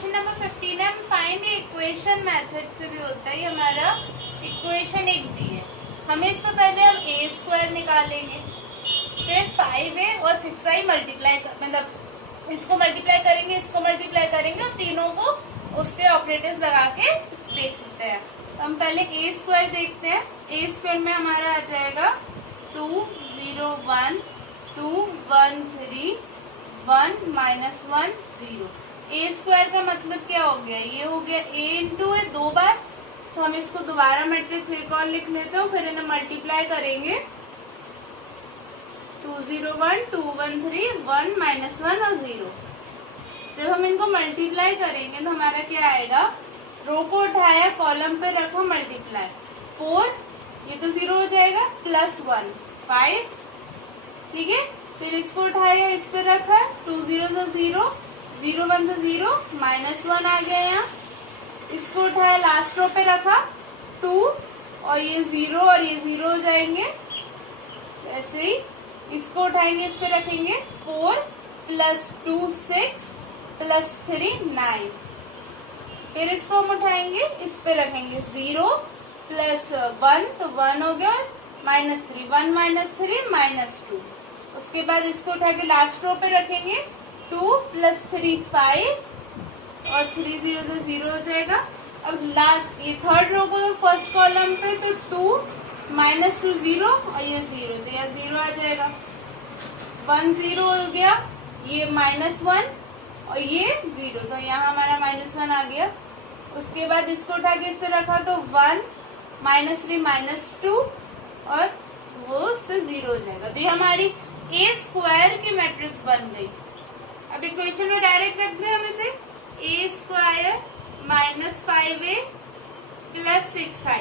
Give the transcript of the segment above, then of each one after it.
Question number 15 है, find equation method से भी होता है। ये हमारा इक्वेशन एक दी है, हमें इसको पहले हम ए स्क्वायर निकालेंगे, फिर 5a और 6i मल्टीप्लाई मतलब इसको मल्टीप्लाई करेंगे, इसको मल्टीप्लाई करेंगे और तीनों को उसके ऑपरेटर्स लगा के देख सकते हैं। तो हम पहले ए स्क्वायर देखते हैं। ए स्क्वायर में हमारा आ जाएगा 2 0 1 2 1 3 1 माइनस 1 0। ए स्क्वायर का मतलब क्या हो गया, ये हो गया a इंटू ए दो बार, तो हम इसको दोबारा मैट्रिक्स एक और लिख लेते हैं, फिर इन्हें मल्टीप्लाई करेंगे 2 0 1 2 1 3 1 माइनस 1 और 0। जब हम इनको मल्टीप्लाई करेंगे तो हमारा क्या आएगा, रो को उठाया कॉलम पे रखो मल्टीप्लाई 4, ये तो 0 हो जाएगा, प्लस 1 5, ठीक है। फिर इसको उठाया इस पे रखा 2 0 से 0 0 1 से 0 माइनस 1 आ गया यहाँ। इसको उठाया लास्ट रो पे रखा 2 और ये 0 और ये 0 हो जाएंगे। ऐसे ही इसको उठाएंगे इस पे रखेंगे 4 प्लस 2 6 प्लस 3 9। फिर इसको हम उठाएंगे इस पे रखेंगे 0 प्लस 1 तो 1 हो गया, माइनस 3 1 माइनस 3 माइनस 2। उसके बाद इसको उठा के लास्ट रो पे रखेंगे 2 प्लस 3 5 और 3 0 से 0 हो जाएगा। अब लास्ट ये थर्ड रो को फर्स्ट कॉलम पे तो 2 माइनस 2 0 और ये 0, तो यहाँ 0 आ जाएगा। 1 0 हो गया, ये माइनस 1 और ये 0, तो यहाँ हमारा माइनस 1 आ गया। उसके बाद इसको उठा के इस पे रखा तो 1 माइनस 3 माइनस 2 और वो उससे 0 हो जाएगा। तो ये हमारी ए स्क्वायर की मैट्रिक्स बन गई। अब इक्वेशन में डायरेक्ट रख दें हम इसे, ए square minus 5a plus 6i,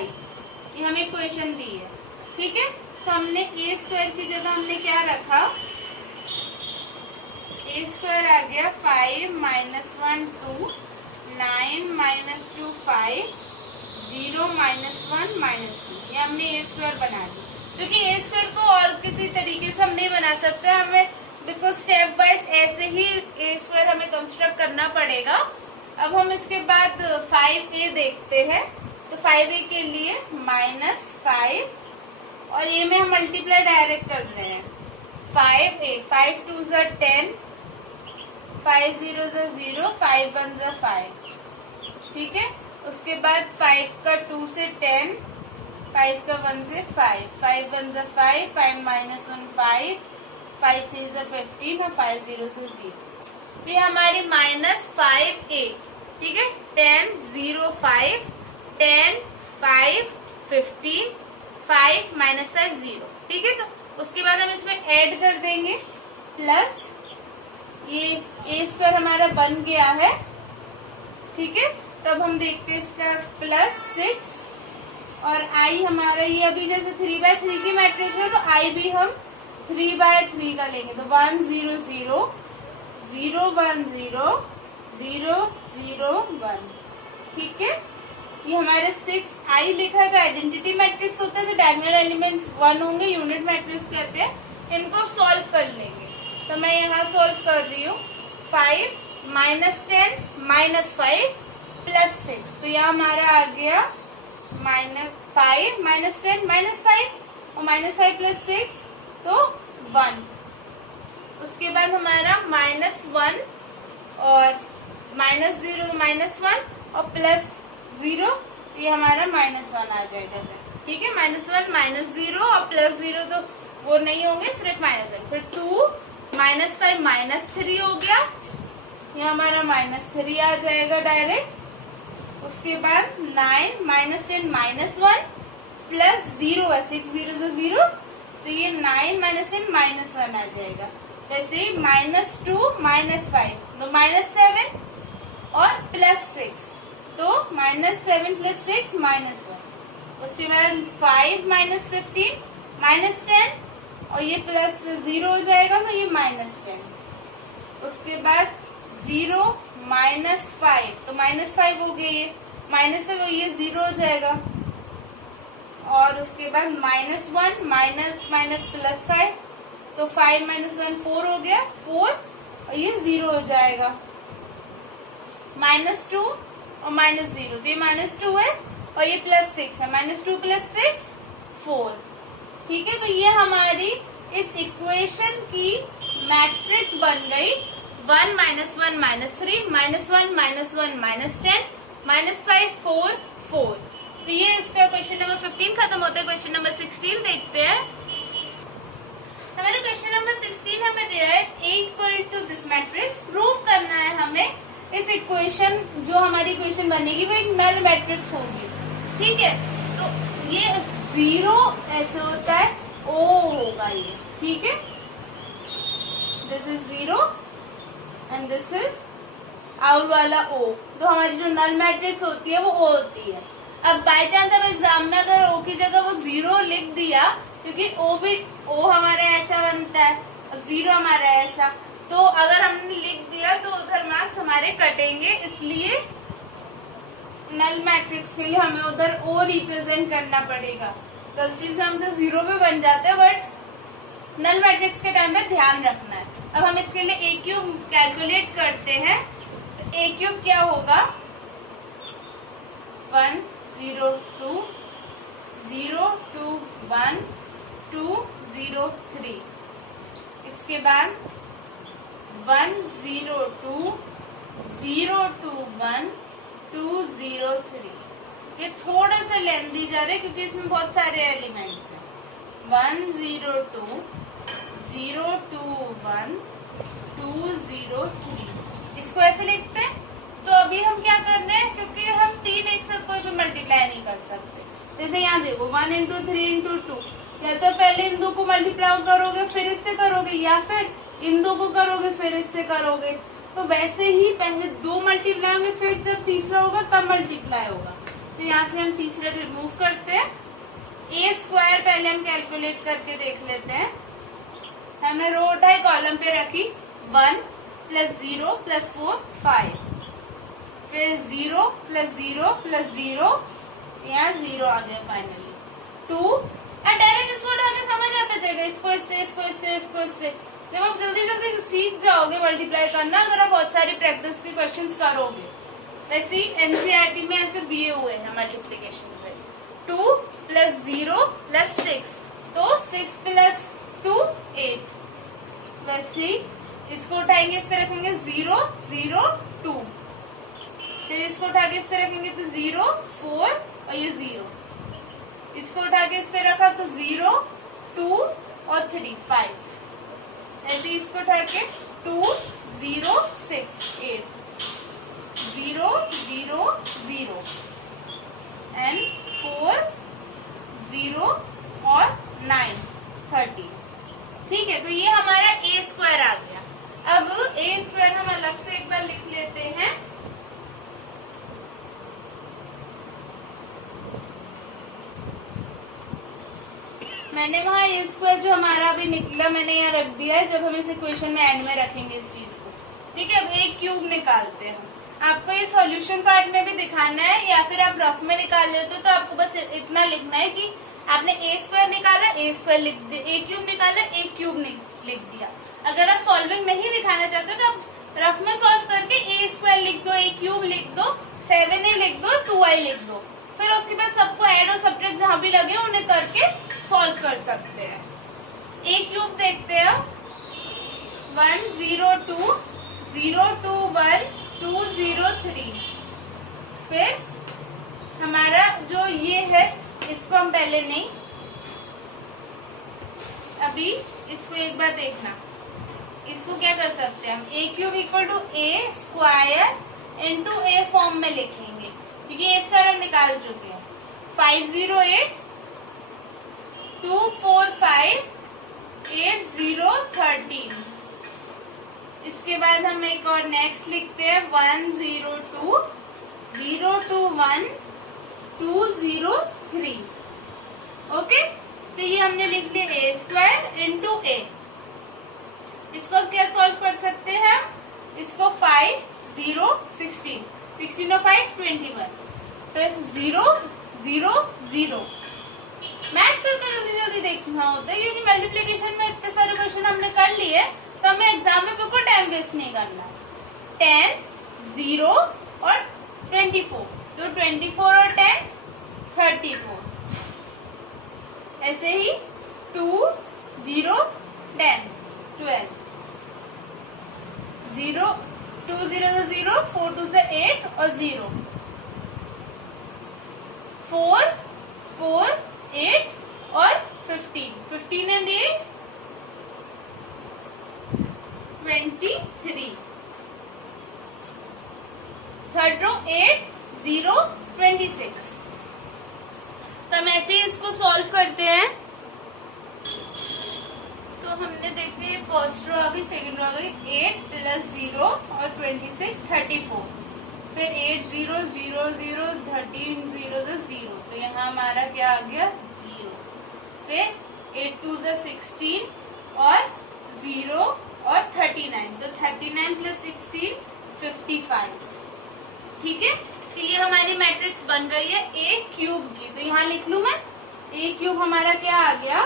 ये हमें इक्वेशन दी है, ठीक है। तो हमने ए स्क्वायर की जगह हमने क्या रखा, ए स्क्वायर आ गया 5 माइनस 1 2 9 माइनस 2 5 0 माइनस 1 माइनस 2, ये हमने ए स्क्वायर बना दी। क्योंकि ए स्क्वायर को और किसी तरीके से हम नहीं बना सकते, हमें बिकॉज स्टेप वाइज ऐसे ही ए स्क्वायर हमें कंस्ट्रक्ट करना पड़ेगा। अब हम इसके बाद 5a देखते हैं। तो 5a के लिए माइनस 5 और ए में हम मल्टीप्लाई डायरेक्ट कर रहे हैं 5a 5 2 से 10 5 0 से 0 5 1 से 5, ठीक है। उसके बाद 5 का 2 से 10 5 का 1 से 5 5 1 से 5 5 माइनस 1 5 5 3 से 15 और 5 0 से 0। फिर हमारी माइनस 5a, ठीक है। 10 0 5 10 5 15 5 माइनस 5 0, ठीक है। तो उसके बाद हम इसमें ऐड कर देंगे प्लस ये ए स्क्वायर हमारा बन गया है, ठीक है। तब हम देखते हैं इसका प्लस 6 और आई हमारा ये अभी जैसे 3/3 की मैट्रिक्स है तो आई भी हम 3/3 का लेंगे। तो 1 0 0 0 1 0 0 0 1, ठीक है। ये हमारे 6i लिखा है तो आइडेंटिटी मैट्रिक्स होता है, तो डायगोनल एलिमेंट्स 1 होंगे, यूनिट मैट्रिक्स कहते हैं। इनको सॉल्व कर लेंगे, तो मैं यहाँ सॉल्व कर रही हूँ 5 माइनस 10 माइनस 5 प्लस 6, तो यहाँ हमारा आ गया माइनस 5 माइनस 10 माइनस 5 और माइनस 5 प्लस 6 तो 1। उसके बाद हमारा माइनस 1 और माइनस 0 माइनस 1 और प्लस 0, ये हमारा माइनस 1 आ जाएगा, ठीक है। माइनस 1 माइनस 0 और प्लस 0 तो वो नहीं होंगे, सिर्फ माइनस 1। फिर 2 माइनस 5 माइनस 3 हो गया, ये हमारा माइनस 3 आ जाएगा डायरेक्ट। उसके बाद 9 माइनस 10 माइनस 1 प्लस 0 है, 6 0 से 0, तो ये 9 माइनस 10 माइनस 1 आ जाएगा। वैसे ही माइनस 2 माइनस 5 तो माइनस 7 और प्लस 6, तो माइनस 7 प्लस 6 माइनस 1। उसके बाद 5 माइनस 15 माइनस 10 और ये प्लस 0 हो जाएगा, तो ये माइनस 10। उसके बाद 0 माइनस 5 तो माइनस 5 हो गया, ये माइनस 5 ये 0 हो जाएगा। और उसके बाद माइनस 1 माइनस माइनस प्लस 5 तो 5 माइनस 1 4 हो गया, 4 और ये 0 हो जाएगा। -2 और -0, तो ये -2 है और ये +6 है, -2 + 6 4। ठीक है, तो ये हमारी इस इक्वेशन की मैट्रिक्स बन गई 1 -1 -3 -1 -1 -10 -5 4 4। तो ये इसका क्वेश्चन नंबर 15 खत्म होता है। क्वेश्चन नंबर 16 देखते हैं। हमारा क्वेश्चन नंबर 16 हमें दिया है A equal to this matrix. Prove करना है हमें इस इक्वेशन, जो हमारी इक्वेशन बनेगी वो एक नल मैट्रिक्स होगी। ठीक है, तो ये 0 ऐसे होता है, O होगा ये। ठीक है, this is 0 and this is out वाला O। तो हमारी जो नल मैट्रिक्स होती है वो O होती है। अब बाय चांस अब एग्जाम में अगर O की जगह वो 0 लिख दिया, क्योंकि O हमारा ऐसा बनता है, 0 हमारा ऐसा, तो अगर हमने लिख दिया तो उधर मार्क्स हमारे कटेंगे, इसलिए नल मैट्रिक्स के लिए हमें उधर O रिप्रेजेंट करना पड़ेगा। गलती से हमसे 0 भी बन जाते हैं, बट नल मैट्रिक्स के टाइम में ध्यान रखना है। अब हम इसके लिए A क्यूब कैलकुलेट करते हैं। तो A क्यूब क्या होगा, 1 0 2 0 2 1 2 0 3। इसके बाद 1 0 2 0 2 1 2 0 3। ये थोड़ा सा लेंथी जा रहा है क्योंकि इसमें बहुत सारे एलिमेंट्स हैं। 1 0 2 0 2 1 2 0 3। इसको ऐसे लिखते हैं। तो अभी हम क्या कर रहे हैं, क्योंकि हम 3 एक साथ कोई भी मल्टीप्लाई नहीं कर सकते। जैसे यहाँ देखो 1 × 3 × 2, या तो पहले इन दो को मल्टीप्लाई करोगे फिर इससे करोगे, या फिर इन दो को करोगे फिर इससे करोगे। तो वैसे ही पहले 2 मल्टीप्लाई होंगे, फिर जब तीसरा होगा तब मल्टीप्लाई होगा। तो यहाँ से हम तीसरा रिमूव करते हैं। A स्क्वायर पहले हम कैलकुलेट करके देख लेते हैं। हमने रो उठाई, कॉलम पे रखी, 1 + 0 + 4 5, फिर 0 + 0 + 0, यहाँ 0 आ गया फाइनली 2। डायरेक्ट इसको उठा के समझ आता जाएगा, इसको इससे इसको इससे इसको इससे। जब आप जल्दी जल्दी सीख जाओगे मल्टीप्लाई करना, अगर आप बहुत सारी प्रैक्टिस के क्वेश्चंस करोगे। वैसे एनसीईआरटी में ऐसे दिए हुए हैं मल्टीप्लीकेशन पे, 2 + 0 + 6, तो 6 + 2 8। वैसे इसको उठाएंगे, इस पे रखेंगे 0 0 2, फिर इसको उठा के इस पे रखेंगे तो 0 4 और ये 0। इसको उठा के इस पे रखा तो 0 2 और 3 5। ऐसे इसको उठा के 2 0 6 8 0 0 0 एंड 4 0 और 9 30। ठीक है, तो ये हमारा A स्क्वायर आ गया। अब A स्क्वायर हम अलग से एक बार लिख लेते हैं। मैंने वहां A स्क्वायर जो हमारा अभी निकला मैंने यहाँ रख दिया है, जब हम इस इक्वेशन में एंड में रखेंगे इस चीज को। ठीक है, अब A क्यूब निकालते हैं। आपको ये सॉल्यूशन पार्ट में भी दिखाना है, या फिर आप रफ में निकाल लेते हो तो आपको बस इतना लिखना है कि आपने A स्क्वायर निकाला, A स्क्वायर लिख दिया, A क्यूब निकाला, A क्यूब लिख दिया। अगर आप सॉल्विंग नहीं दिखाना चाहते तो आप रफ में सॉल्व करके A स्क्वायर लिख दो, A क्यूब लिख दो, 7A लिख दो, 2I लिख दो। फिर उसके बाद सबको ऐड और सब्ट्रैक्ट जहां भी लगे उन्हें करके सॉल्व कर सकते हैं। A क्यूब देखते हैं, 1 0 2 0 2 1 2 0 3। फिर हमारा जो ये है, इसको हम पहले नहीं, अभी इसको एक बार देखना। इसको क्या कर सकते हैं हम, A cube equal to A square into A form में लिखेंगे, क्योंकि A स्क्वायर हम निकाल चुके हैं। 5 0 8 2 4 5 8 0 13। इसके बाद हम एक और नेक्स्ट लिखते हैं, 1 0 2 0 2 1 2 0 3। ओके, तो ये हमने लिख लिया A स्क्वायर इंटू A। इसको क्या सॉल्व कर सकते हैं, इसको 5 0 16 16 और 5 21, फिर 0 0 0। मैथ्स को जल्दी जल्दी देखना होता है, क्योंकि मल्टीप्लिकेशन में इतने सारे क्वेश्चन हमने कर लिए, तो हमें एग्जाम में बिल्कुल टाइम वेस्ट नहीं करना। 10 0 और 24, तो 24 और 10 34, ऐसे ही 2 0 10 12, 0 2 0 0, 4 2 8 और 0, 4 4 8 और 15, 15 and 8 23, थर्ड रो 8 0 26। तो हम ऐसे ही इसको सॉल्व करते हैं। तो हमने देखे फर्स्ट रो आ गई, सेकंड रो आ गई, 8 प्लस 0 और 26 34, फिर 8 0 0 0 13 0 0, तो यहाँ हमारा क्या आ गया 0, फिर 8 2 16 और 0 और 39, तो 39 प्लस 16 55, ठीक है। तो ये हमारी मैट्रिक्स बन रही है ए क्यूब की, तो यहाँ लिख लू मैं, ए क्यूब हमारा क्या आ गया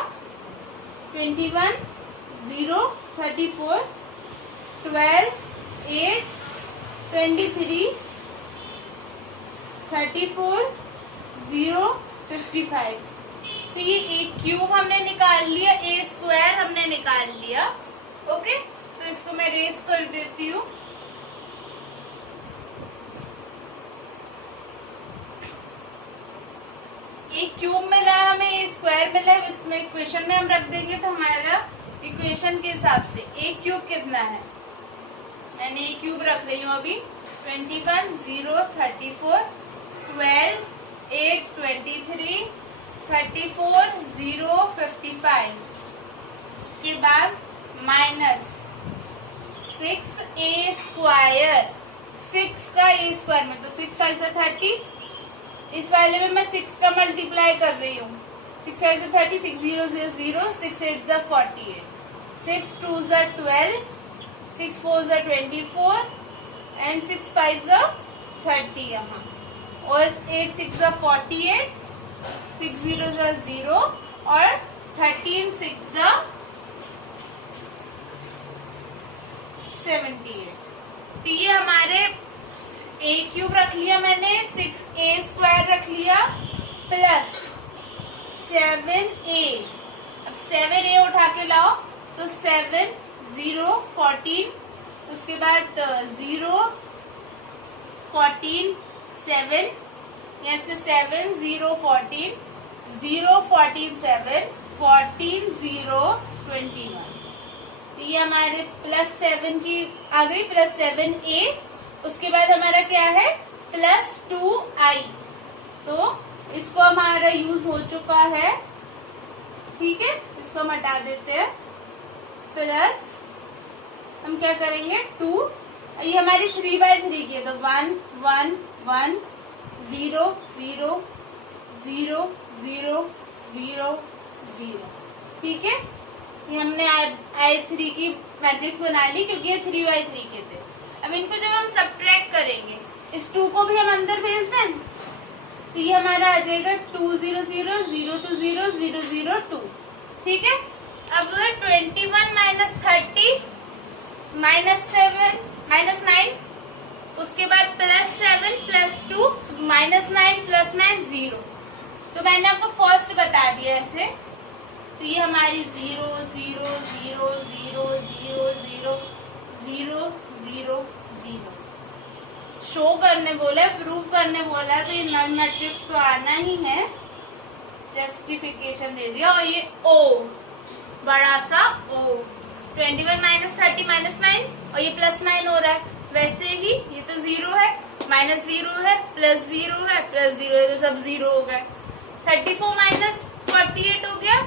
21 0 34 12 8 23 34 0 55। तो ये ए क्यूब हमने निकाल लिया, ए स्क्वायर हमने निकाल लिया। ओके, तो इसको मैं रेज कर देती हूँ। ए क्यूब मिला है हमें, ए स्क्वायर मिला है, इसमें इक्वेशन में हम रख देंगे तो हमारा इक्वेशन के हिसाब से ए क्यूब कितना है, मैंने ए क्यूब रख रही हूँ अभी 21 0 34 12 8 23 34 0 55 के बाद माइनस 6 ए स्क्वायर, 6 का ए स्क्वायर में, तो 6 5 से 30, इस वाले में मैं 6 का मल्टीप्लाई कर रही हूँ, 6 5 से 30, 6 0 0 0, 6 8 जा 48, 6 2 जा 12, 6 4 जा 24 एंड 6 5 जा 30 यहाँ, और 8 6 जा 48, 6 0 जा 0 और 13 6 जा 78। तो ये हमारे ए क्यूब रख लिया मैंने, 6 ए स्क्वायर रख लिया प्लस 7 ए, अब 7 ए उठा के लाओ तो 7 0 14, उसके बाद 0 14 7, या इसमें 7 0 14 0 14 7 14 0 21। तो ये हमारे प्लस 7 की आ गई, प्लस 7 ए, उसके बाद हमारा क्या है प्लस 2 आई, तो इसको हमारा यूज हो चुका है, ठीक है, इसको हम हटा देते हैं, प्लस हम क्या करेंगे 2, ये हमारी 3/3 की है, तो 1 1 1 0 0 0 0 0 0, ठीक है। ये हमने I3 की मैट्रिक्स बना ली क्योंकि ये 3/3 के थे। अब इनको जब हम सब्ट्रैक्ट करेंगे, इस 2 को भी हम अंदर भेज दें, तो ये हमारा आ जाएगा 2 0 0 0 2 0 0 0 2, ठीक है। अब 21 माइनस 30 माइनस 7 माइनस 9, उसके बाद प्लस 7 प्लस 2 माइनस 9 प्लस 9 0, तो मैंने आपको फर्स्ट बता दिया ऐसे। तो ये हमारी 0 0 0 0 0 0 0 0 0 शो करने बोला, प्रूव करने बोला, तो ये नल मैट्रिक्स तो आना ही है, जस्टिफिकेशन दे दिया। और ये ओ, बड़ा सा ओ, 21 माइनस 30 माइनस 9, और ये प्लस 9 हो रहा है, वैसे ही ये तो 0 है, माइनस 0 है, प्लस 0 है, प्लस 0 है, तो सब 0 हो गए। 34 माइनस 48 हो गया,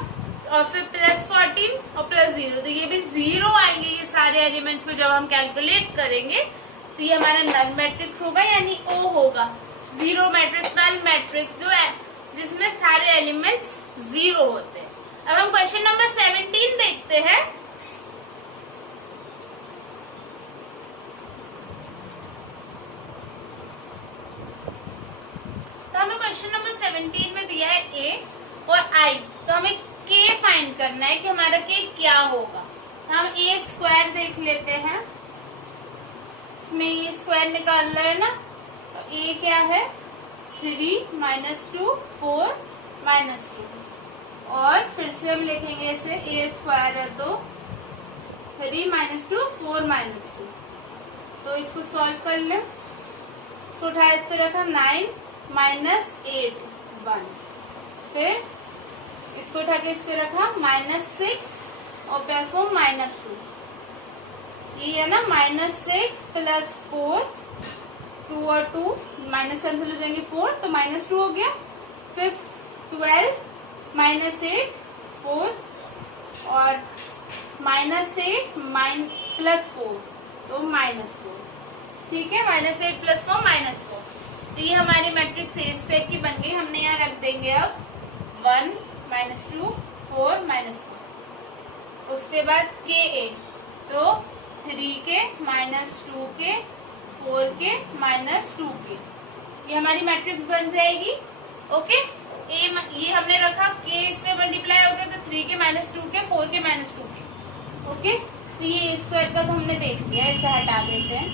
और फिर प्लस 14 और प्लस 0, तो ये भी 0 आएंगे ये सारे एलिमेंट्स को जब हम कैलकुलेट करेंगे, तो ये हमारा नल मैट्रिक्स होगा, यानी ओ होगा, 0 मैट्रिक्स, नल मैट्रिक्स जो है जिसमें सारे एलिमेंट्स 0 होते हैं। अब हम क्वेश्चन नंबर 17 देखते हैं। तो हमें क्वेश्चन नंबर 17 में दिया है ए और आई, तो हमें के फाइंड करना है कि हमारा के क्या होगा। हम ए स्क्वायर देख लेते हैं, इसमें ये स्क्वायर निकालना है ना, तो a क्या है 3 माइनस 2 4 माइनस 2, और फिर से हम लिखेंगे इसे a स्क्वायर है तो 3 माइनस 2 4 माइनस 2। तो इसको सॉल्व कर ले, इसको उठाया इस पे रखा 9 माइनस 8 1, फिर इसको उठा के इस पे रखा -6 और प्लस 4 -2, ये है ना -6 प्लस 4, 2 और 2 माइनस कैंसिल हो जाएंगे 4, तो -2 हो गया। फिर 12 -8 4 और -8 प्लस 4 तो -4, ठीक है। -8 प्लस 4 -4, तो ये हमारी मैट्रिक्स ए स्क्वायर की बन गई। हमने यहाँ रख देंगे अब 1 -2 4 -4, उसके बाद के ए तो 3 के -2 के 4 के -2 के, ये हमारी मैट्रिक्स बन जाएगी। ओके, ए ये हमने रखा के इसमें मल्टीप्लाई हो गया तो 3 के -2 के 4 के -2 के। ओके, तो ये ए स्क्वायर का तो हमने देख लिया, इसे हटा देते हैं।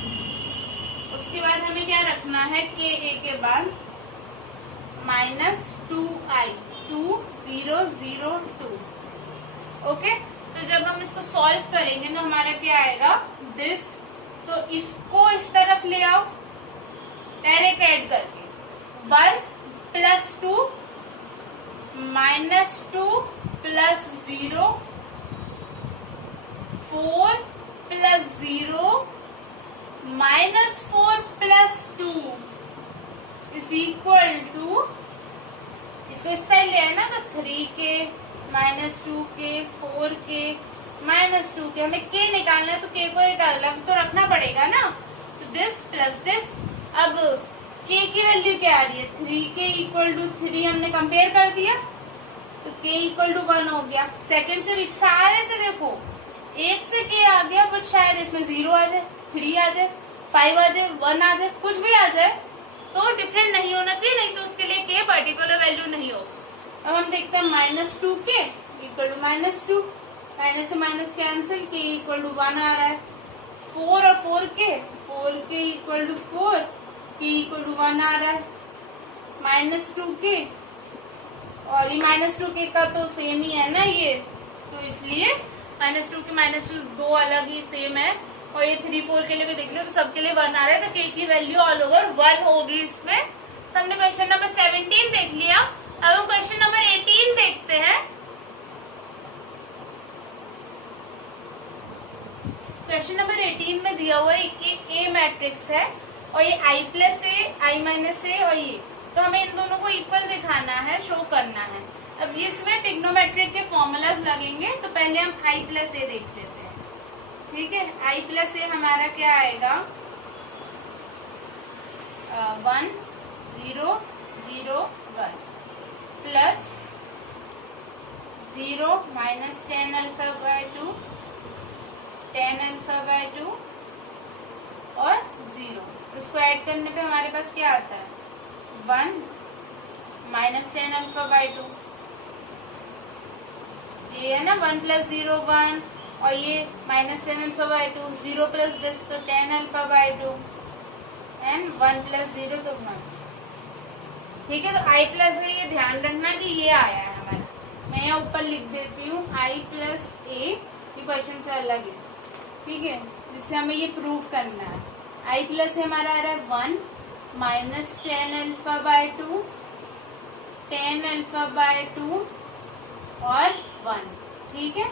उसके बाद हमें क्या रखना है के ए के बाद -2i 2 0 0 2। ओके, तो जब हम इसको सॉल्व करेंगे तो हमारा क्या आएगा दिस, तो इसको इस तरफ ले आओ डायरेक्ट ऐड करके 1 plus 2 -2 plus 0 4 plus 0 -4 plus 2 is equal to, इसको इस साइड ले आए ना तो 3 के -2 के 4 के -2 के, हमें के निकालना है तो के को एक अलग तो रखना पड़ेगा ना, तो दिस प्लस दिस। अब के की वैल्यू क्या आ रही है 3 के इक्वल टू 3, हमने कंपेयर कर दिया तो के इक्वल टू 1 हो गया। सेकंड से भी सारे से देखो एक से के आ गया, बट शायद इसमें 0 आ जाए 3 आ जाए 5 आ जाए 1 आ जाए कुछ भी आ जाए, तो डिफरेंट नहीं होना चाहिए, नहीं तो उसके लिए के पर्टिकुलर वैल्यू नहीं हो। अब हम देखते हैं -2 के इक्वल टू -2, माइनस से माइनस कैंसिल, के इक्वल टू 1 आ रहा है। 4 और 4 के इक्वल टू 4, के इक्वल टू 1 आ रहा है। -2 के और ये -2 के का तो सेम ही है ना ये, तो इसलिए -2 के -2 दो अलग ही सेम है, और ये 3 4 के लिए भी देख लो तो सबके लिए 1 आ रहा है, तो के की वैल्यू ऑल ओवर 1 होगी इसमें। तो हमने क्वेश्चन नंबर 17 देख लिया। अब हम क्वेश्चन नंबर 18 देखते हैं। क्वेश्चन नंबर 18 में दिया हुआ है कि ए मैट्रिक्स है और ये i plus A i minus A और ये, तो हमें इन दोनों को इक्वल दिखाना है, शो करना है। अब इसमें ट्रिग्नोमेट्रिक के फॉर्मूलाज लगेंगे, तो पहले हम i प्लस ए देख लेते हैं। ठीक है, i प्लस ए हमारा क्या आएगा 1 0 0 1 plus 0 minus 10 alpha by 2 10 alpha by 2 और 0, उसको ऐड करने पे हमारे पास क्या आता है 1 माइनस 10 अल्फा बाय 2, ये है ना 1 प्लस 0 1, और ये minus 10 alpha by 2 0 plus this तो 10 अल्फा बाय 2 एंड 1 प्लस 0 तो 1। ठीक है, तो i प्लस है, ये ध्यान रखना कि ये आया है हमारा, मैं यहाँ ऊपर लिख देती हूँ i प्लस ए, ये क्वेश्चन से अलग है। ठीक है, जिससे हमें ये प्रूफ करना है। i प्लस हमारा आ रहा है 1 minus 10 alpha by 2 10 alpha by 2 और 1। ठीक है,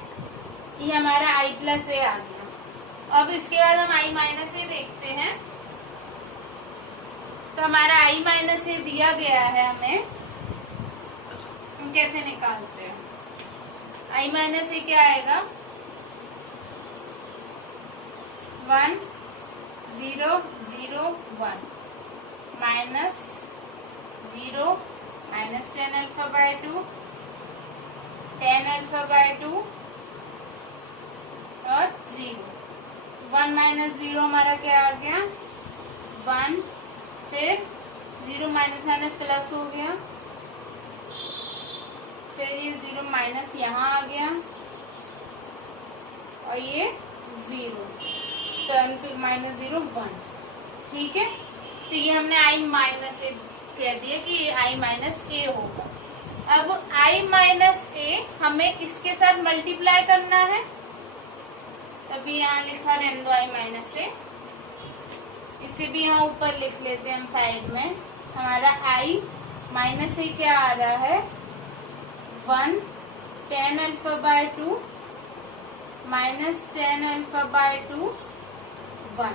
ये हमारा i प्लस ए आ गया। अब इसके बाद हम i माइनस ए देखते हैं, तो हमारा i माइनस ए दिया गया है हमें, हम कैसे निकालते हैं i माइनस ए क्या आएगा 1 0 0 1 minus 0 minus 10 alpha by 2 10 alpha by 2 और 0। 1 माइनस 0 हमारा क्या आ गया 1, फिर 0 माइनस माइनस प्लस हो गया, फिर ये 0 माइनस यहाँ आ गया और ये 0 टर्न माइनस 0 1। ठीक है, तो ये हमने आई माइनस ए कह दिया कि ये आई माइनस ए होगा। अब आई माइनस ए हमें इसके साथ मल्टीप्लाई करना है, तभी यहाँ लिखा रहने दो आई माइनस ए। इसे भी यहाँ ऊपर लिख लेते हैं हम साइड में। हमारा आई माइनस ए क्या आ रहा है 1 tan alpha by 2 minus tan alpha by 2 1।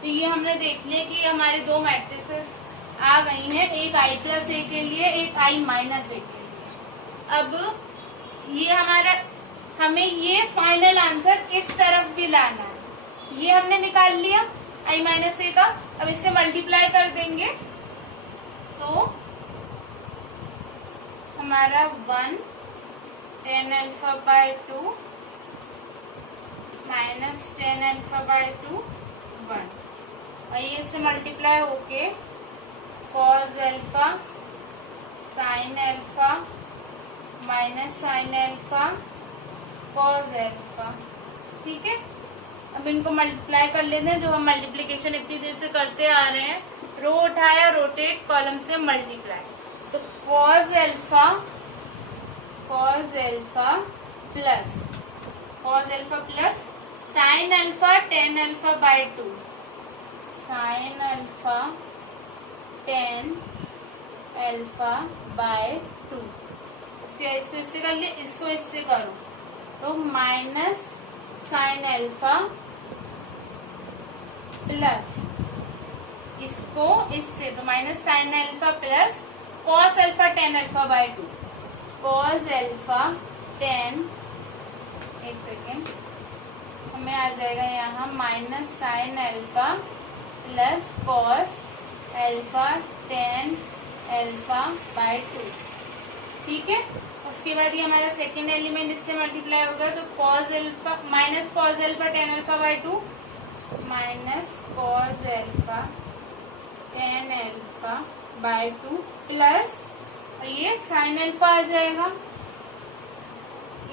तो ये हमने देख लिया कि हमारे दो मैट्रिसेस आ गई हैं, एक आई प्लस ए के लिए, एक आई माइनस ए के लिए। अब ये हमारा हमें ये फाइनल आंसर इस तरफ भी लाना है। ये हमने निकाल लिया आई माइनस ए का। अब इससे मल्टीप्लाई कर देंगे तो हमारा 1 tan alpha by 2 minus tan alpha by 2 1। और ये इससे मल्टीप्लाई होके cos alpha sin alpha minus sin alpha cos alpha. ठीक है, अब इनको मल्टीप्लाई कर लेते हैं, जो हम मल्टीप्लीकेशन इतनी देर से करते आ रहे हैं। रो उठाया, रोटेट, कॉलम से मल्टीप्लाई, तो cos alpha plus sin alpha tan alpha by 2 sin alpha tan alpha by 2। इसको इससे कर लिया, इसको इससे करो तो माइनस sin अल्फा प्लस इसको इससे तो minus sin alpha plus cos alpha tan alpha by 2 cos alpha tan, एक सेकेंड, हमें आ जाएगा यहाँ minus sin alpha plus cos alpha tan alpha by 2। ठीक है, उसके बाद ये हमारा सेकेंड एलिमेंट इससे मल्टीप्लाई होगा तो cos alpha minus cos alpha tan alpha by 2 minus cos alpha tan alpha by 2 plus और ये sin अल्फा आ जाएगा।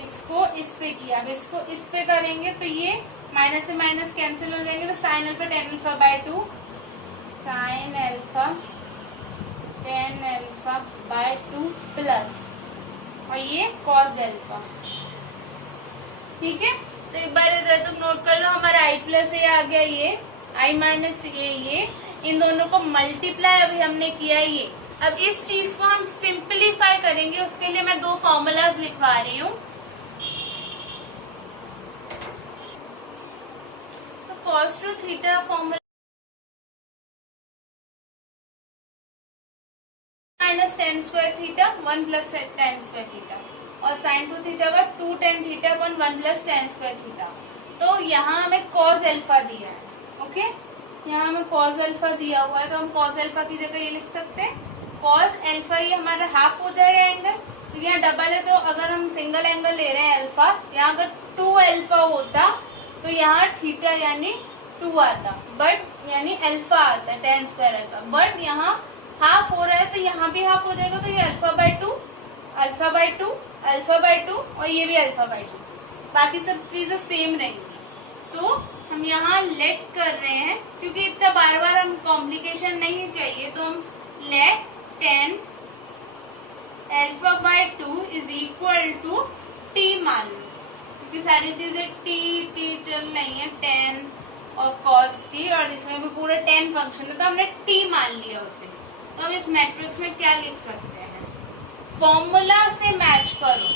इसको इस पे किया, अब इसको इस पे करेंगे तो ये माइनस से माइनस कैंसिल हो जाएंगे, तो sin alpha tan alpha by 2 sin alpha tan alpha by 2 plus और ये cos अल्फा। ठीक है, तो एक बार इधर तक नोट कर लो, हमारा आई प्लस ए आ गया, ये आई माइनस ए, ये इन दोनों को मल्टीप्लाई अभी हमने किया ये। अब इस चीज को हम सिंप्लीफाई करेंगे, उसके लिए मैं दो फॉर्मूलाज लिखवा रही हूँ। तो cos two theta formula minus tan square theta 1 plus tan square theta, और sin टू थीटा का 2 tan theta 1 plus tan square theta. तो यहाँ हमें cos अल्फा दिया है। ओके, यहाँ हमें cos अल्फा दिया हुआ है, तो हम cos अल्फा की जगह ये लिख सकते हैं cos अल्फा, ये हमारा हाफ हो जाएगा एंगल, तो यहाँ डबल है, तो अगर हम सिंगल एंगल ले रहे हैं अल्फा, यहाँ अगर 2 अल्फा होता तो यहाँ थीटा यानी 2 आता, बट यानी अल्फा आता है tan स्क्वायर अल्फा, बट यहाँ हाफ हो रहा है तो यहाँ भी हाफ हो जाएगा, तो ये alpha by 2 alpha by 2 alpha by 2 और ये भी अल्फा बाय 2, बाकी सब चीजें सेम रहेंगी। तो हम यहाँ लेट कर रहे हैं, क्योंकि इतना बार बार हम कॉम्प्लिकेशन नहीं चाहिए, तो हम let tan alpha by 2 is equal to t मान लो, क्योंकि सारी चीजें t चल रही है, tan और cos t, और इसमें भी पूरा tan फंक्शन है, तो हमने t मान लिया उसे। तो अब इस मैट्रिक्स में क्या लिख सकते हैं, फॉर्मूला से मैच करो,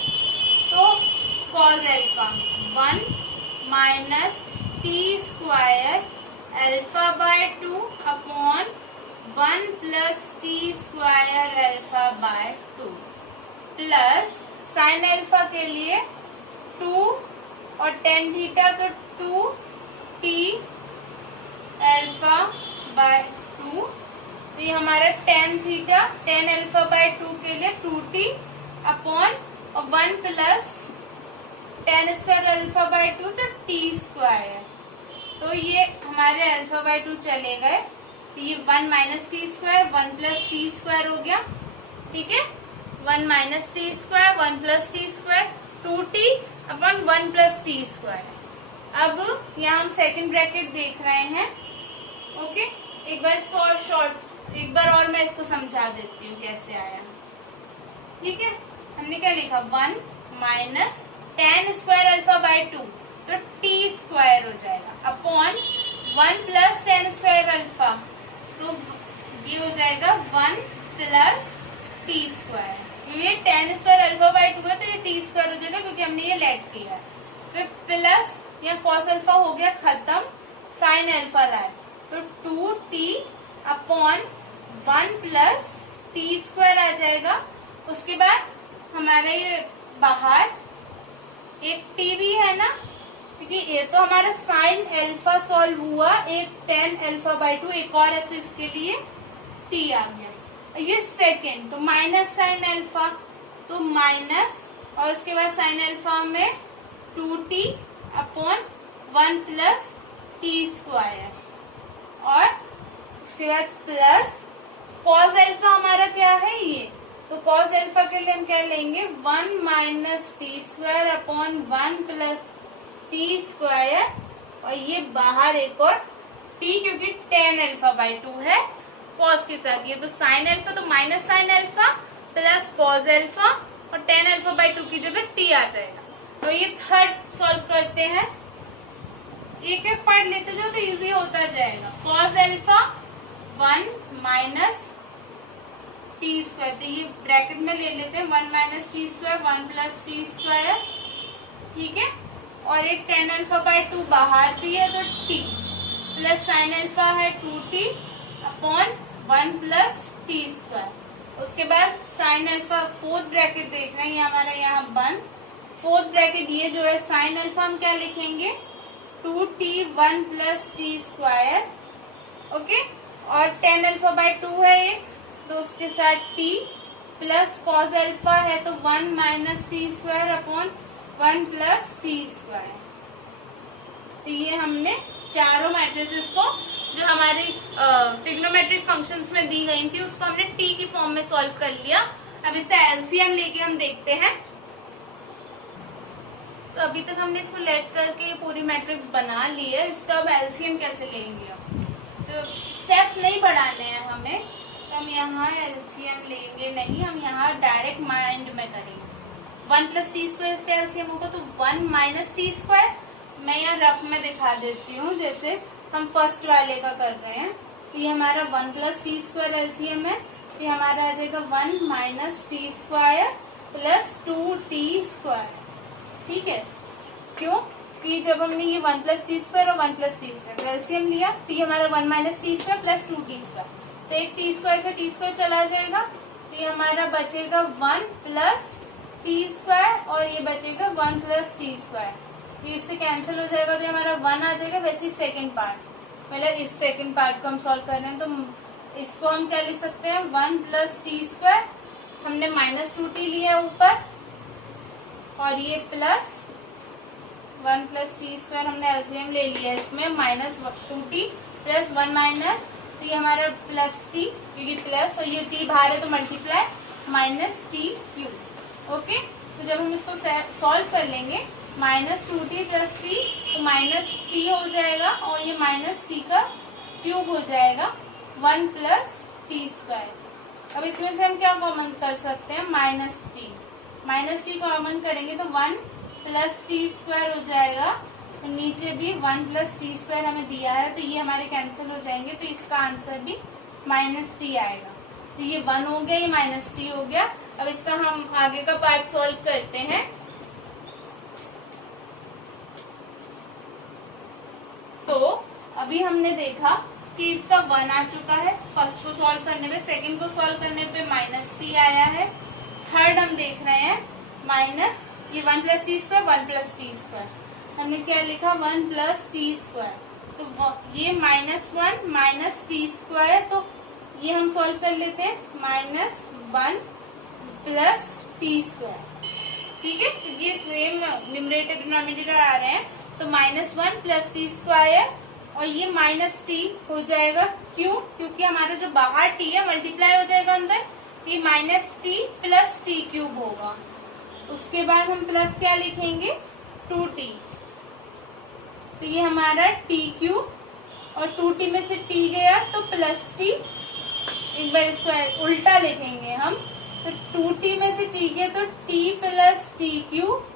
तो cos alpha 1 minus t square alpha by 2 upon 1 plus t square alpha by 2 plus sin alpha के लिए 2 और tan थीटा तो 2 t अल्फा बाय 2, तो ये हमारा tan theta tan alpha by 2 के लिए 2t अपॉन और 1 plus tan square alpha by 2 तो t स्क्वायर, तो ये हमारे अल्फा बाय 2 चले गए, तो ये 1 minus T square 1 plus T square हो गया। ठीक है, 1 minus T square 1 plus T square 2t upon 1 plus T square. अब यहाँ हम सेकंड ब्रैकेट देख रहे हैं। ओके, एक बार इसको और एक बार और मैं इसको समझा देती हूँ कैसे आया। ठीक है, हमने क्या लिखा 1 minus tan square alpha by 2, तो t स्क्वायर हो जाएगा upon 1 plus tan square alpha, तो ये हो जाएगा 1 प्लस t स्क्वायर। ये tan स्क्वायर अल्फा बाय 2 है तो ये t स्क्वायर हो जाएगा क्योंकि हमने ये लेट किया है। फिर प्लस या cos अल्फा हो गया खत्म, sin अल्फा लाए तो 2t upon 1 plus t square आ जाएगा। उसके बाद हमारा ये बाहर एक t भी है ना, क्योंकि ये तो हमारा sin अल्फा सॉल्व हुआ, एक tan अल्फा बाय 2 एक और है तो इसके लिए t आ गया। ये सेकेंड तो माइनस sin अल्फा, तो माइनस और उसके बाद sin अल्फा में 2t upon 1 plus t square और उसके बाद प्लस cos अल्फा हमारा क्या है ये, तो cos अल्फा के लिए हम क्या लेंगे 1 minus T square upon 1 plus T square और ये बाहर एक और t क्योंकि tan अल्फा बाय 2 है cos के साथ, ये तो sin अल्फा तो minus sin alpha plus cos alpha और tan अल्फा बाय 2 की जगह t आ जाएगा। तो ये थर्ड सॉल्व करते हैं, एक एक पढ़ लेते जाओ तो इजी होता जाएगा। cos alpha 1 minus T square, तो ये ब्रैकेट में ले लेते हैं 1 minus T square 1 plus T square, ठीक है। और एक tan अल्फा बाय 2 बाहर भी है तो t प्लस sin अल्फा है 2t upon 1 plus T square. उसके बाद sin अल्फा फोर्थ ब्रैकेट देख रहे हैं हमारा यहाँ बंद, फोर्थ ब्रैकेट ये जो है sin अल्फा हम क्या लिखेंगे 2t 1 plus T square, okay. और tan अल्फा बाय 2 है एक तो उसके साथ t प्लस cos अल्फा है तो 1 minus T square upon 1 plus T square. तो ये हमने चारों मैट्रिसेस को जो हमारी ट्रिग्नोमेट्रिक फंक्शंस में दी गई थी उसको हमने t की फॉर्म में सॉल्व कर लिया। अब इसका एलसीएम लेके हम देखते हैं। तो अभी तक हमने इसको लेट करके पूरी मैट्रिक्स बना ली है, इसका अब एलसीएम कैसे लेंगे। अब तो स्टेप्स नहीं बढ़ाने हैं हमें, तो हम यहाँ एलसीएम लेंगे नहीं, हम यहाँ डायरेक्ट माइंड में करेंगे। 1 प्लस टी स्क्वायर इसका एलसीएम होगा तो 1 माइनस टी स्क्वायर, मैं यहाँ रफ में दिखा देती हूँ जैसे हम फर्स्ट वाले का कर रहे हैं। तो ये हमारा 1 प्लस टी स्क्वायर एलसीएम है, तो हमारा आ जाएगा 1 minus T square plus 2t square, ठीक है। क्यों कि जब हमने ये 1 प्लस टी स्क्वायर और 1 प्लस टी स्क्वायर एलसीएम लिया तो ये हमारा 1 minus T square plus 2t square, तो एक टी स्क्वायर से टी स्क्वायर चला जाएगा तो ये हमारा बचेगा 1 प्लस टी स्क्वायर और ये बचेगा 1 प्लस टी स्क्वायर, ये इससे कैंसिल हो जाएगा तो हमारा 1 आ जाएगा। वैसे सेकंड पार्ट, मतलब इस सेकंड पार्ट को हम सॉल्व कर रहे हैं तो इसको हम क्या लिख सकते हैं 1 प्लस टी स्क्वायर, हमने माइनस 2t लिया ऊपर और ये प्लस 1 प्लस टी स्क्वायर हमने एलसीएम ले लिया इसमें माइनस 2t प्लस 1 माइनस, तो ये हमारा प्लस टी क्योंकि प्लस और ये t बाहर है तो multiply minus T cube, okay. तो जब हम इसको सॉल्व कर लेंगे माइनस 2t प्लस टी तो माइनस टी हो जाएगा और ये माइनस टी का क्यूब हो जाएगा 1 प्लस टी स्क्वायर। अब इसमें से हम क्या कॉमन कर सकते हैं माइनस टी कॉमन करेंगे तो 1 प्लस टी स्क्वायर हो जाएगा, तो नीचे भी 1 प्लस टी स्क्वायर हमें दिया है तो ये हमारे कैंसिल हो जाएंगे, तो इसका आंसर भी माइनस टी आएगा। तो ये 1 हो गया, ये माइनस टी हो गया। अब इसका हम आगे का पार्ट सॉल्व करते हैं। तो अभी हमने देखा कि इसका 1 आ चुका है फर्स्ट को सॉल्व करने पे, सेकंड को सॉल्व करने पे माइनस टी आया है, थर्ड हम देख रहे हैं माइनस ये 1 plus T square 1 plus T square, हमने क्या लिखा 1 प्लस टी स्क्वायर, तो ये -1 माइनस टी स्क्वायर, तो ये हम सॉल्व कर लेते हैं -1 प्लस टी स्क्वायर, ठीक है। ये सेम न्यूमरेटर डिनोमिनेटर आ रहे हैं तो -1 प्लस टी स्क्वायर और ये माइनस टी हो जाएगा, क्यों क्योंकि हमारा जो बाहर टी है मल्टीप्लाई हो जाएगा अंदर, ये minus T plus T cube होगा। उसके बाद हम प्लस क्या लिखेंगे 2t, तो ये हमारा टी क्यूब और 2t में से t गया तो प्लस t, एक बार इसको उल्टा लिखेंगे हम, तो 2t में से t गया तो t plus T cube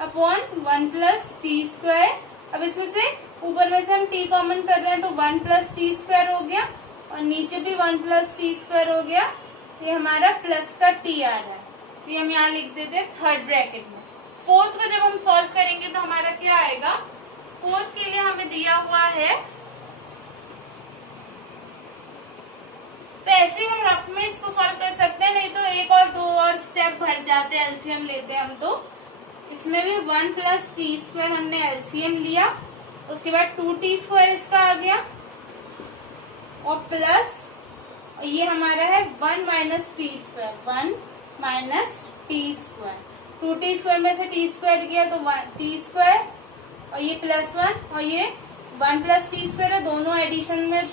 upon 1 plus T square. अब इसमें से ऊपर में से हम t कॉमन कर रहे हैं तो 1 प्लस टी स्क्वायर हो गया और नीचे भी 1 प्लस टी स्क्वायर हो गया। ये हमारा प्लस का t आ रहा है, तो हम यहाँ लिख देते हैं थर्ड ब्रैकेट में। फोर्थ को जब हम सॉल्व करेंगे तो हमारा क्या आएगा, फोर्थ के लिए हमें दिया हुआ है, तो ऐसे ही हम रफ में इसको सॉल्व कर सकते हैं, नहीं तो एक और दो और स्टेप भर जाते हैं, एलसीएम लेते हैं हम। तो इसमें भी 1 प्लस टी स्क्वायर हमने एलसीएम लिया, उसके बाद 2t स्क्वायर इसका आ गया और प्लस ये हमारा है 1 minus T square, 1 minus T square, 2t square में से t स्क्वायर गया तो t स्क्वायर और ये प्लस 1 और ये 1 प्लस टी स्क्वायर है, दोनों एडिशन में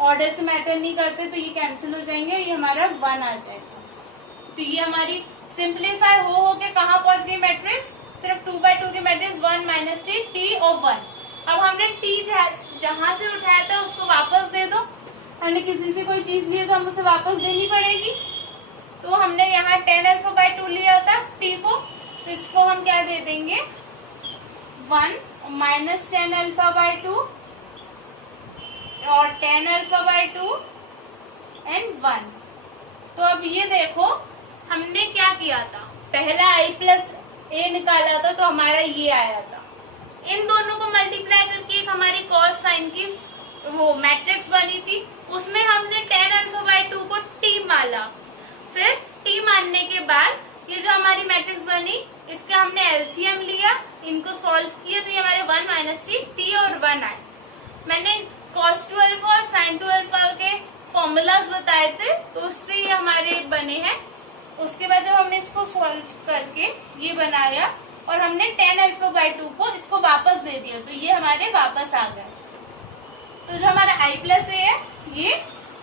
ऑर्डर से मैटर नहीं करते तो ये कैंसिल हो जाएंगे, ये हमारा 1 आ जाएगा। तो ये हमारी सिंप्लीफाई हो के कहाँ पहुंच गई मैट्रिक्स, सिर्फ 2/2 की मैट्रिक्स 1 माइनस t और 1। अब हमने t जहां से उठाया था उसको वापस दे दो, हमने किसी से कोई चीज ली है तो हम उसे वापस देनी पड़ेगी। तो हमने यहाँ tan α/2 लिया था t को, तो इसको हम क्या दे देंगे 1 माइनस tan α/2 और tan α/2 एंड 1। तो अब ये देखो हमने क्या किया था, पहला i प्लस a निकाला था तो हमारा ये आया था, इन दोनों को मल्टीप्लाई करके एक हमारी कॉस साइन की वो मैट्रिक्स बनी थी, उसमें हमने tan α/2 को t माना, फिर t मानने के बाद ये जो हमारी मैट्रिक्स बनी इसका हमने एलसीएम लिया, इनको सॉल्व किया तो ये हमारे 1 माइनस t और 1 आए। मैंने cos 2α और sin 2α के फॉर्मूलाज बताए थे तो उससे ये हमारे बने हैं। उसके बाद जब हमने इसको सॉल्व करके ये बनाया और हमने tan α/2 को इसको वापस दे दिया तो ये हमारे वापस आ गए। तो जो हमारा i प्लस a है ये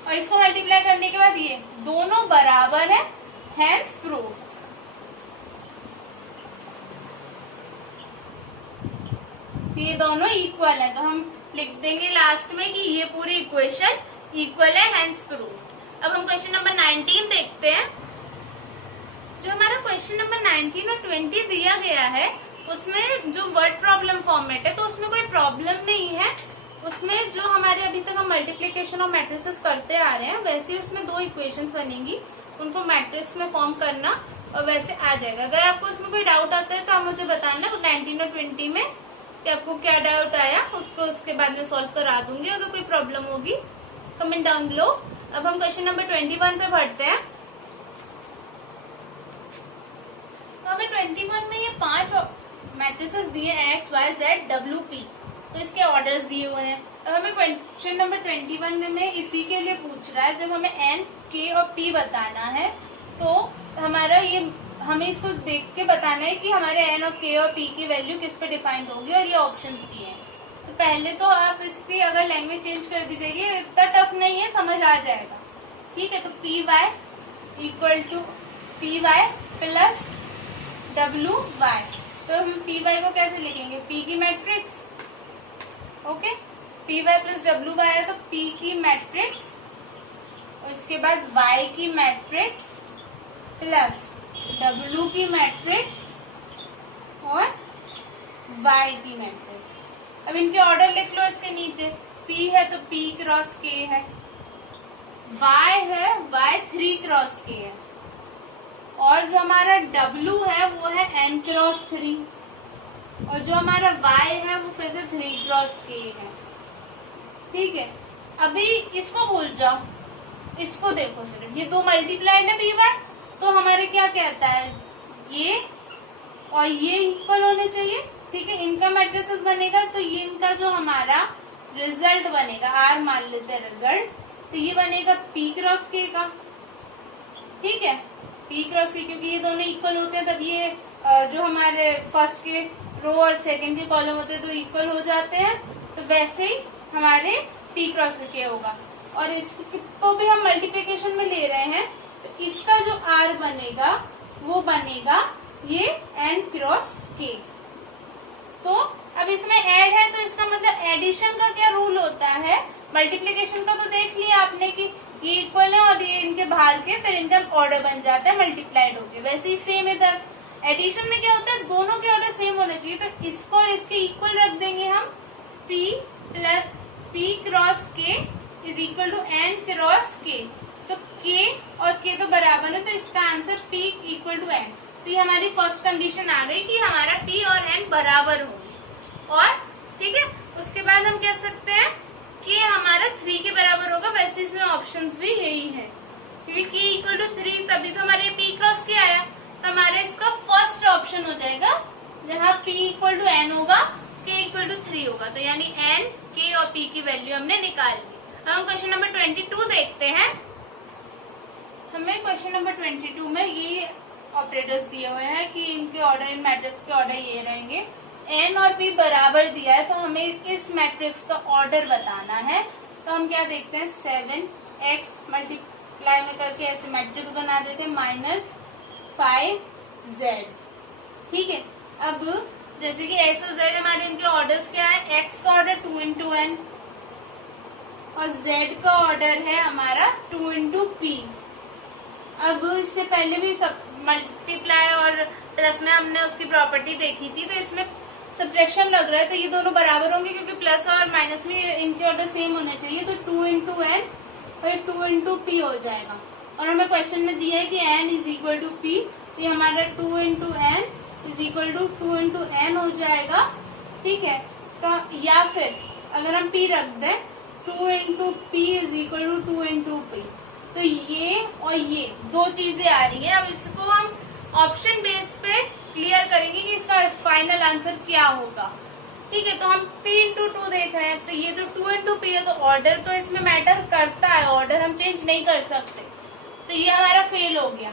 और इसको मल्टीप्लाई करने के बाद ये दोनों बराबर है, हैंस प्रूफ। ये दोनों इक्वल है तो हम लिख देंगे लास्ट में कि ये पूरी इक्वेशन इक्वल है, हैंस प्रूफ। अब हम क्वेश्चन नंबर 19 देखते हैं। जो हमारा क्वेश्चन नंबर 19 और 20 दिया गया है उसमें जो वर्ड प्रॉब्लम फॉर्मेट है तो उसमें कोई प्रॉब्लम नहीं है, उसमें जो हमारे अभी तक हम मल्टीप्लिकेशन और मैट्रिसेस करते आ रहे हैं वैसे ही उसमें 2 इक्वेशंस बनेंगी, उनको मैट्रिक्स में फॉर्म करना और वैसे आ जाएगा। अगर आपको उसमें कोई डाउट आता है तो आप मुझे बताना 19 और 20 में कि आपको क्या डाउट आया, उसको उसके बाद में सॉल्व करा दूंगी। अगर कोई प्रॉब्लम होगी कमेंट डाउन बिलो। अब हम क्वेश्चन नंबर 21 पे बढ़ते हैं। तो हमें 21 में ये 5 मैट्रिसेस दिए x, y, z, w, p, तो इसके ऑर्डर्स दिए हुए हैं। अब हमें क्वेश्चन नंबर 21 में इसी के लिए पूछ रहा है, जब हमें n, k और p बताना है तो हमारा ये हमें इसको देख के बताना है कि हमारे n और k और p की वैल्यू किस पे डिफाइंड होगी और ये ऑप्शंस दिए हैं। तो पहले तो आप इसकी अगर लैंग्वेज चेंज कर दी जाएगी, इतना टफ नहीं है, समझ आ जाएगा, ठीक है। तो P Y equal to P Y plus W Y, तो हम पी वाई को कैसे लिखेंगे, पी की matrix, okay, P Y plus W Y है तो पी की मैट्रिक्स और इसके बाद वाई की मैट्रिक्स प्लस डब्ल्यू की मैट्रिक्स और वाई की मैट्रिक्स। अब इनके ऑर्डर लिख लो इसके नीचे, P है तो P क्रॉस K है, Y है Y 3 क्रॉस K है और जो हमारा W है वो है N क्रॉस 3 और जो हमारा Y है वो फिर से 3 क्रॉस K है, ठीक है। अभी इसको भूल जाओ, इसको देखो सिर्फ, ये 2 मल्टीप्लाइड है P1 तो हमारे क्या कहता है, ये और ये इक्वल होने चाहिए, ठीक है। इनका मैट्रिसेस बनेगा तो ये इनका जो हमारा रिजल्ट बनेगा, R मान लेते हैं रिजल्ट, तो ये बनेगा P क्रॉस K का, ठीक है, P क्रॉस K, क्योंकि ये दोनों इक्वल होते हैं तब ये जो हमारे फर्स्ट के रो और सेकंड के कॉलम होते हैं तो इक्वल हो जाते हैं, तो वैसे ही हमारे P क्रॉस K होगा। और इसको भी हम मल्टीप्लीकेशन में ले रहे हैं तो इसका जो R बनेगा वो बनेगा ये N क्रॉस K। तो अब इसमें ऐड है तो इसका मतलब एडिशन का क्या रूल होता है, मल्टीप्लीकेशन का तो देख लिया आपने कि ये इक्वल है और ये इनके भाग के फिर इनका ऑर्डर बन जाता है मल्टीप्लाइड होके। वैसे ही सेम इधर एडिशन में क्या होता है, दोनों के ऑर्डर सेम होना चाहिए, तो इसको और इसके इक्वल रख देंगे हम। P plus P cross K is equal to N cross K। तो K और K तो बराबर है, तो इसका answer P equal to N। तो ये हमारी फर्स्ट कंडीशन आ गई कि हमारा P और N बराबर होंगे। और ठीक है, उसके बाद हम कह सकते हैं कि हमारा 3 के बराबर होगा। वैसे इसमें ऑप्शंस भी यही है, क्योंकि K इक्वल टू 3 तभी तो हमारे P क्रॉस K आया। तो हमारे इसका फर्स्ट ऑप्शन हो जाएगा जहाँ P इक्वल टू N होगा, K इक्वल टू 3 होगा। तो यानी N, K और P की वैल्यू हमने निकाल ली। हम क्वेश्चन नंबर 22 देखते हैं। हमें क्वेश्चन नंबर 22 में ये ऑपरेटर्स दिए हुए हैं कि इनके ऑर्डर, इन मैट्रिक्स के ऑर्डर ये रहेंगे। N और P बराबर दिया है, तो हमें इस मैट्रिक्स का ऑर्डर बताना है। तो हम क्या देखते हैं, 7x मल्टीप्लाई में करके ऐसे मैट्रिक्स बना देते हैं -5z। ठीक है, अब जैसे कि x और z हमारे इनके ऑर्डर्स क्या है, x का ऑर्डर 2 into n और z का ऑर्डर है हमारा 2 into p। अब इससे पहले भी सब मल्टीप्लाई और प्लस में हमने उसकी प्रॉपर्टी देखी थी, तो इसमें सब्ट्रैक्शन लग रहा है, तो ये दोनों बराबर होंगे क्योंकि प्लस और माइनस में इनके ऑर्डर सेम होने चाहिए। तो 2 into n और 2 into p हो जाएगा। और हमें क्वेश्चन में दिया है कि n is equal to p, तो ये हमारा 2 into n is equal to 2 into n हो जाएगा। ठीक है, तो या फिर अगर हम p रख दें, 2 into p is equal to 2 into p। तो ये और ये दो चीजें आ रही हैं। अब इसको हम ऑप्शन बेस पे क्लियर करेंगे कि इसका फाइनल आंसर क्या होगा। ठीक है, तो हम p इंटू 2 देख रहे हैं, तो ये तो 2 इंटू p है, तो ऑर्डर तो इसमें मैटर करता है, ऑर्डर हम चेंज नहीं कर सकते। तो ये हमारा फेल हो गया।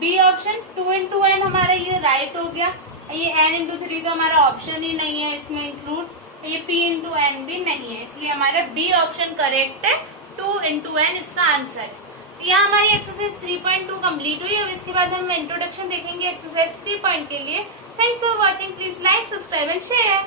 बी ऑप्शन 2 इंटू n हमारा ये राइट हो गया। ये n इंटू 3 तो हमारा ऑप्शन ही नहीं है इसमें इंक्लूड, ये p इंटू n भी नहीं है, इसलिए हमारा बी ऑप्शन करेक्ट है। 2 इंटू n इसका आंसर। यहाँ हमारी एक्सरसाइज 3.2 कंप्लीट हुई। अब इसके बाद हम इंट्रोडक्शन देखेंगे एक्सरसाइज 3 के लिए। Thanks for watching, please like, subscribe and share.